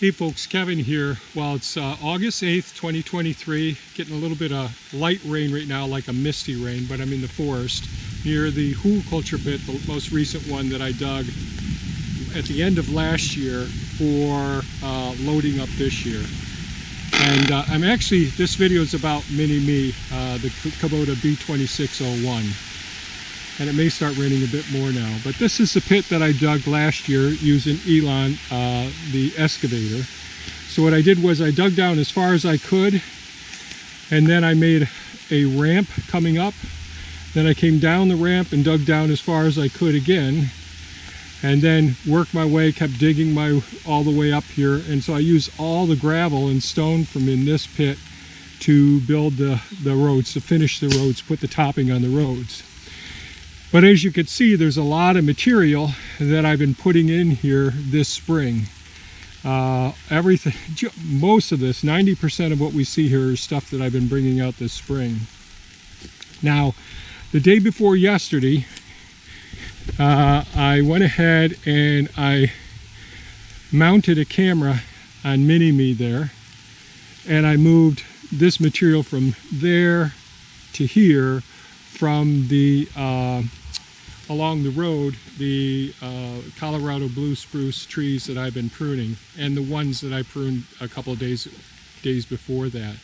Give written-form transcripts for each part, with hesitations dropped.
Hey folks, Kevin here. Well, it's August 8th, 2023. Getting a little bit of light rain right now, like a misty rain, but I'm in the forest near the hugelkultur pit, the most recent one that I dug at the end of last year for loading up this year. And I'm actually, this video is about MiniMe, the Kubota B2601. And it may start raining a bit more now. But this is the pit that I dug last year using Elon, the excavator. So what I did was I dug down as far as I could, and then I made a ramp coming up. Then I came down the ramp and dug down as far as I could again, and then worked my way, kept digging all the way up here. And so I used all the gravel and stone from in this pit to build the roads, to finish the roads, put the topping on the roads. But as you can see, there's a lot of material that I've been putting in here this spring. Everything, most of this, 90% of what we see here is stuff that I've been bringing out this spring. Now, the day before yesterday, I went ahead and I mounted a camera on MiniMe there, and I moved this material from there to here, from the along the road, the Colorado blue spruce trees that I've been pruning, and the ones that I pruned a couple of days before that.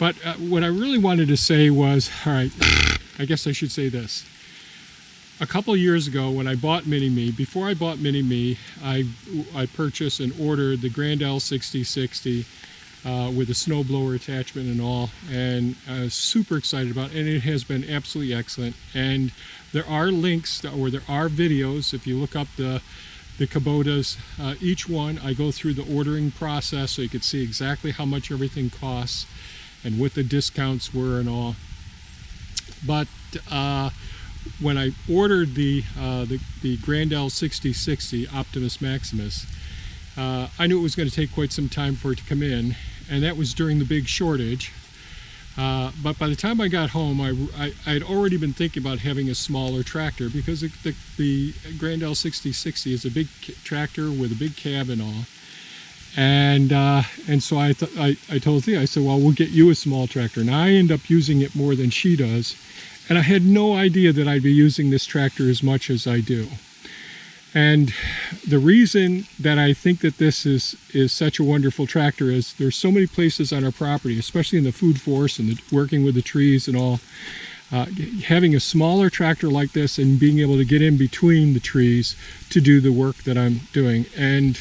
But what I really wanted to say was, all right, I guess I should say this. A couple of years ago when I bought MiniMe, before I bought MiniMe, I purchased and ordered the Grapple 6060 with a snowblower attachment and all, and I was super excited about it, and it has been absolutely excellent. And there are links, or there are videos, if you look up the Kubotas, each one I go through the ordering process so you can see exactly how much everything costs and what the discounts were and all. But when I ordered the Grapple 6060 Optimus Maximus, I knew it was going to take quite some time for it to come in, and that was during the big shortage. But by the time I got home, I had already been thinking about having a smaller tractor, because the Grapple 6060 is a big tractor with a big cab and all. And so I told Thea, I said, well, we'll get you a small tractor. Now I end up using it more than she does, and I had no idea that I'd be using this tractor as much as I do. And the reason that I think that this is such a wonderful tractor is there's so many places on our property, especially in the food forest and working with the trees and all, having a smaller tractor like this and being able to get in between the trees to do the work that I'm doing. And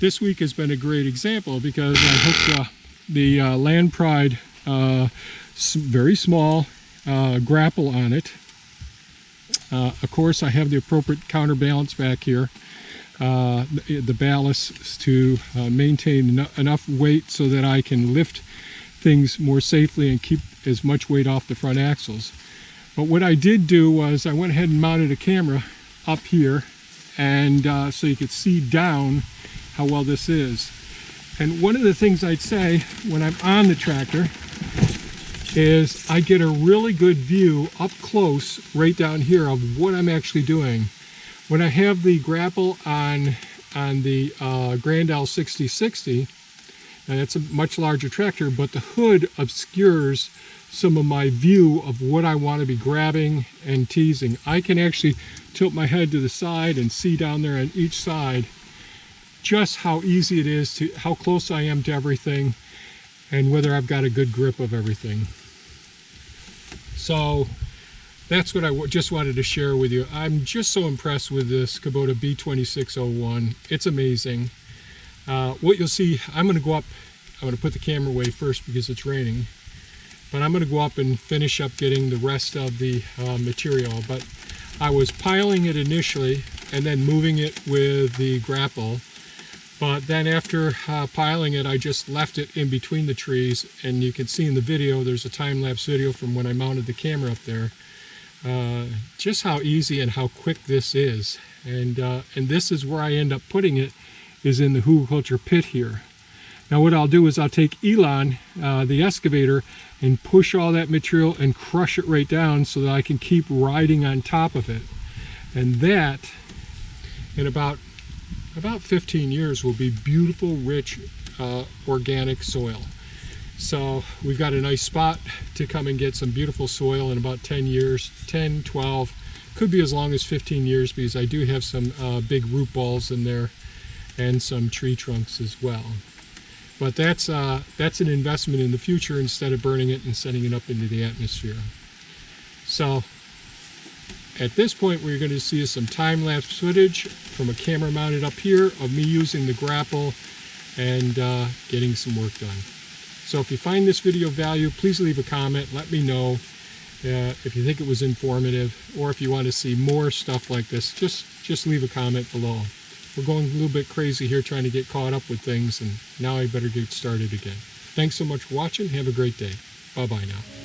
this week has been a great example, because I hooked the LandPride very small Grapple on it. Of course, I have the appropriate counterbalance back here, the ballast to maintain enough weight so that I can lift things more safely and keep as much weight off the front axles. But what I did do was I went ahead and mounted a camera up here, and so you could see down how well this is. And one of the things I'd say when I'm on the tractor is I get a really good view up close right down here of what I'm actually doing. When I have the Grapple on the Grapple 6060, and it's a much larger tractor, but the hood obscures some of my view of what I want to be grabbing and teasing. I can actually tilt my head to the side and see down there on each side just how easy it is to, how close I am to everything, and whether I've got a good grip of everything. So that's what I just wanted to share with you. I'm just so impressed with this Kubota B2601. It's amazing. What you'll see, I'm going to go up, I'm going to put the camera away first because it's raining, but I'm going to go up and finish up getting the rest of the material. But I was piling it initially and then moving it with the Grapple. But then after piling it, I just left it in between the trees, and you can see in the video, there's a time-lapse video from when I mounted the camera up there, just how easy and how quick this is. And this is where I end up putting it, is in the hugelkultur pit here. Now what I'll do is I'll take Elon, the excavator, and push all that material and crush it right down so that I can keep riding on top of it. And that, in about about 15 years will be beautiful, rich, organic soil. So we've got a nice spot to come and get some beautiful soil in about 10 years, 10, 12, could be as long as 15 years, because I do have some big root balls in there and some tree trunks as well. But that's an investment in the future instead of burning it and sending it up into the atmosphere. So at this point, we're going to see some time-lapse footage from a camera mounted up here of me using the Grapple and getting some work done. So if you find this video of value, please leave a comment. Let me know if you think it was informative, or if you want to see more stuff like this, just leave a comment below. We're going a little bit crazy here trying to get caught up with things, and now I better get started again. Thanks so much for watching. Have a great day. Bye-bye now.